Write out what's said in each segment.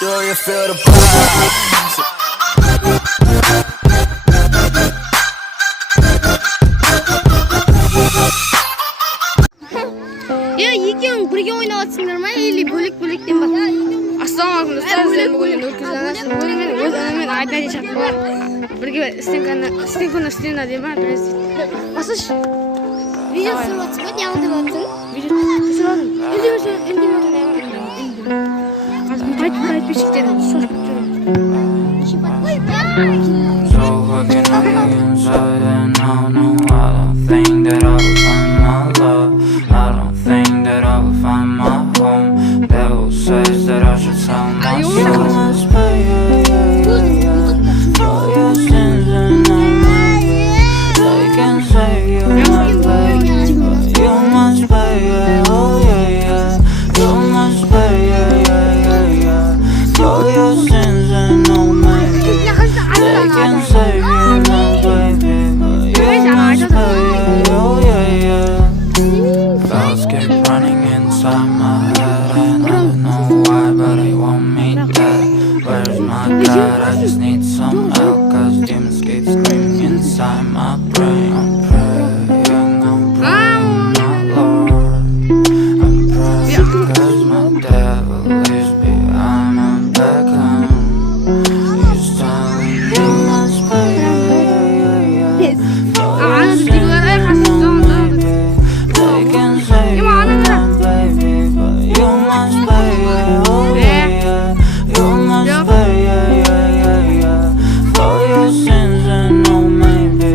Do you feel the vibes? екеуің бірге ойнаватсыңдар ма или бөлек-бөлектен ба? Ассалаумағалейкум достар, сіздер бүгін өткіземіз. Бүгін өз анамен айтайын шақырып бар. Бірге Стенкуны Стена дейм ба? Басыш. Видео түсіріп жатсың ба? Не алдырып жатсың? Видео түсіріп жатырмын. Қазір подписчиктерім шошып Says that I should tell my soul you must pay, for your sins and no money. They can say you must pay, but you must pay, oh yeah, yeah. You must pay, for your sins and no money. They can say you must pay, but you must pay, oh yeah, yeah. Thoughts keep running inside my head and I don't know why, but they want me dead. Where's my God? I just need some help, cause demons keep screaming inside my brain. I'm praying, my Lord. I'm praying cause my devil is behind my back home. He's telling me you must pay, for your sins and no maybe. They can say you want baby, but you must pay, oh yeah, you must pay, for your sins and no maybe.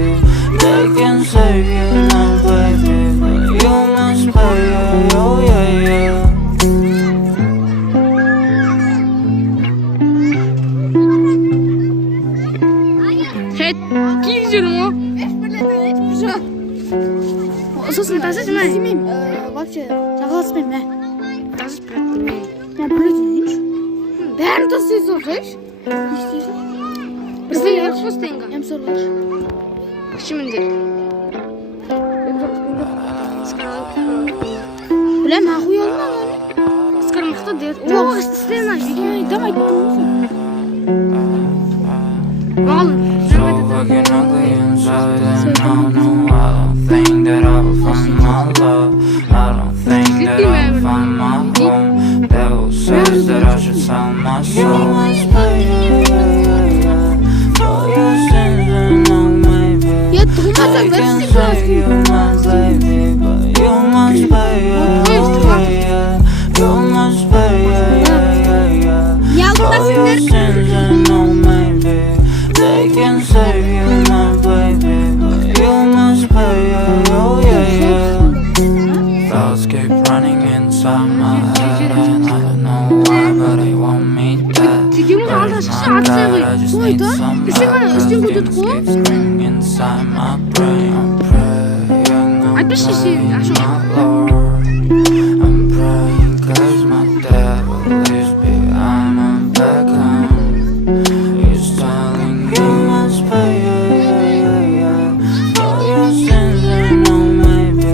They can save you now, baby, but you must pay, oh yeah. Киіп жүрмін о? Сосын тасыз ма? Вообще, согласмын, Тасыз пәттім. мен білетінш. Бәрін тасыз олғайш? Не істейсің? Біздің ерқы Стенга. Ем сорлаш. Кішіміндер. Білем, ақуй олма ғаны. Скармақты дед. Оғы Стена жеге. Давай, Балын. So fucking ugly inside and I don't know, I don't think that I will find my love. I don't think that I will find my home. Devil says that I should sell my soul. You must pay, for your sins and no maybe. Я тұрмаса They can say you must baby, but you must pay, you must pay, for your sins and no maybe. They can save you, my baby, but you must pay, oh yeah. Thoughts keep running inside my head and I don't know why, but they want me dead. Where's my God? I just need some help, cause demons keep screaming inside my brain. I'm praying, my Lord. I'm praying cause my devil is behind my back home. He's telling me you must pay, for your sins and no maybe.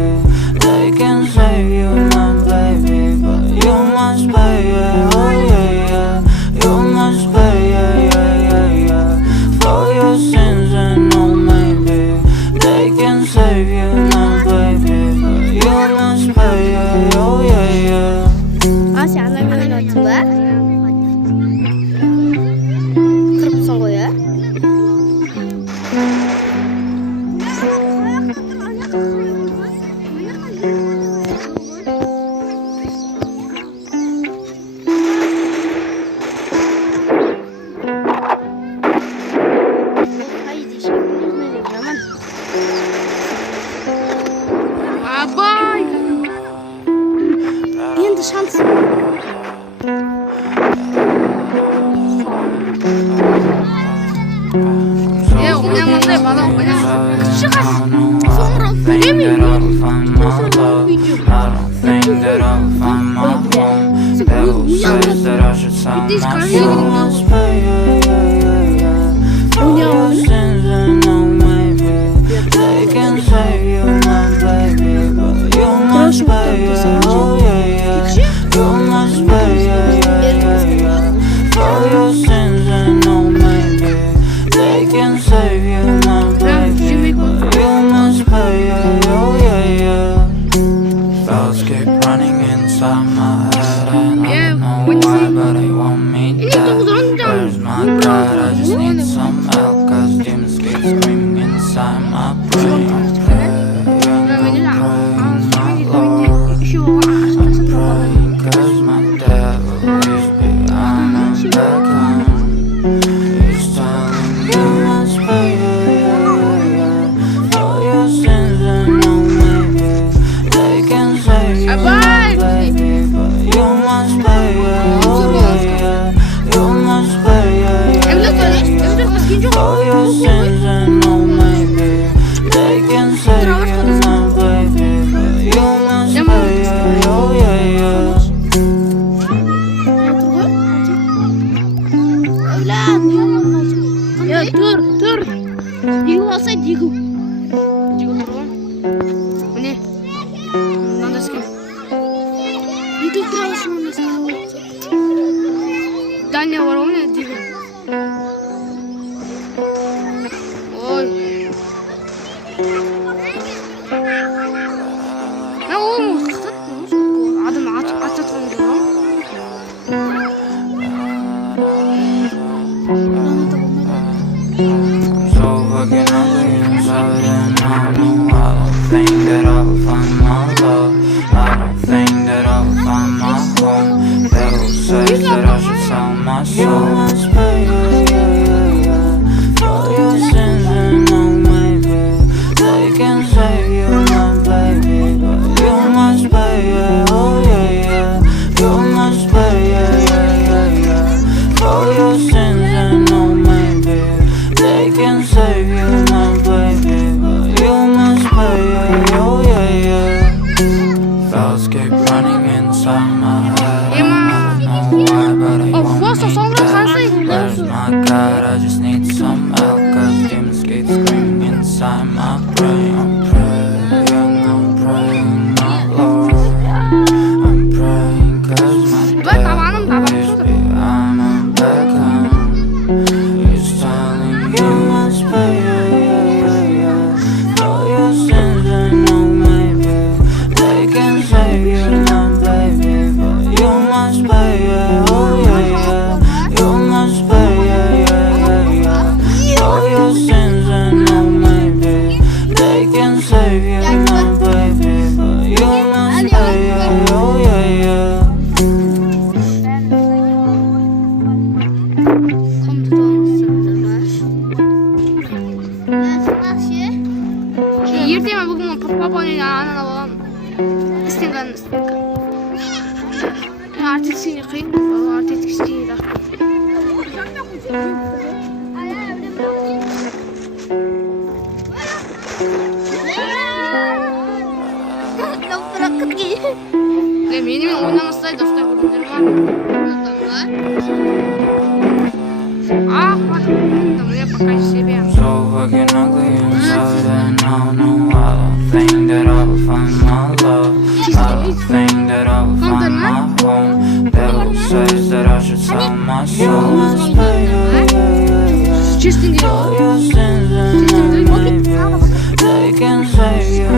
They can save you, my baby, but you must pay, oh yeah, you must pay, for your sins and no maybe. They can save you, my baby, but you must pay, oh yeah. Асы анамен ойнатсың ба? Кіріпсің ғой, ә? Абай! Енді шанс. Ойнамандай бала ойнамандай. Кіші қас. Sonra білемеймін. I don't think that I will find my home. Devil says that I should sell my soul. You must pay, for your sins and no maybe. They can save you, my baby, but you must pay, oh yeah. You must pay, тұр. Дигу алса дигу. Дигу тұр ғой. Міне. Мынанда іскен. Дигу тұралышы мұнда іскен. Дания бар ғой міне дигу. Ой. Мен ол мұқтат. Адам ататқан дейді ғой. So fucking ugly inside and I don't know. I don't think that I will find my love. I don't think that I will find my home. They will say that I should sell my soul. You must pay, for your sins and no maybe they can save you, my baby, but you must pay, oh yeah. You must pay, for your sins and no maybe they can save you, my baby, but you must pay, oh yeah. Thoughts keep running inside my head. I don't know why, but I won't need that. Where's my God? I just need some help, 'cause demons keep screaming inside my brain. I'm praying, my Lord. I'm praying 'cause my dad is behind my back home. He's telling me you must pay, for your sins and no maybe they can save you, my baby, but you must pay, oh yeah. You must pay, for your sins and no maybe they can save you, my baby, but you must pay, oh yeah. ертең мен бүгін папаның ананы аламын. Стенканы. Артекстіне қиын. Артекстіне рахмет. Доктора кітке. Менімен ойнамастай достар көрдіңдер ма? Мне пока себе. So fucking ugly inside and I don't know. I don't think that I will find my love. I don't think that I will find my home. They will say that I should sell my soul. Must pay, Честно for your sins and maybe they can save you,